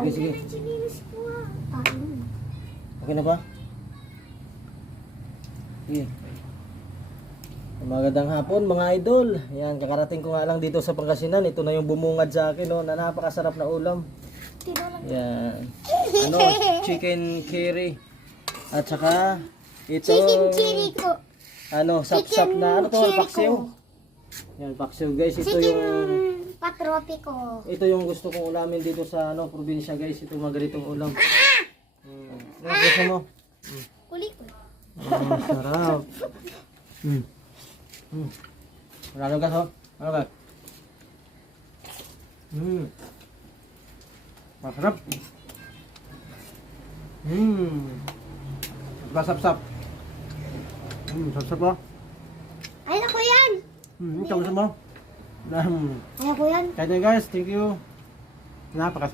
Sige, sige. Okay na ba? Sige. Magandang hapon mga idol. Yan, kakarating ko nga lang dito sa Pangasinan. Ito na yung bumungad sa akin, no, na napakasarap na ulam. Yan. Ano, chicken curry. At saka ito Chicken chili ko. ano, sap-sap na ano to, paksiw. Yan, paksiw guys. Ito Chicken yung patropiko. ito yung gusto kong ulamin dito sa ano, probinsya guys. Ito mga ganitong ulam. Ano gusto mo? Kulit ko. Sarap. Ano gas ho? Ano gas? Masarap. Basap-sap. Sap-sap ho. Ayun ako yan. Ikaw gusto mo? Ayun ako yan. Kaya guys, thank you. Napakasarap.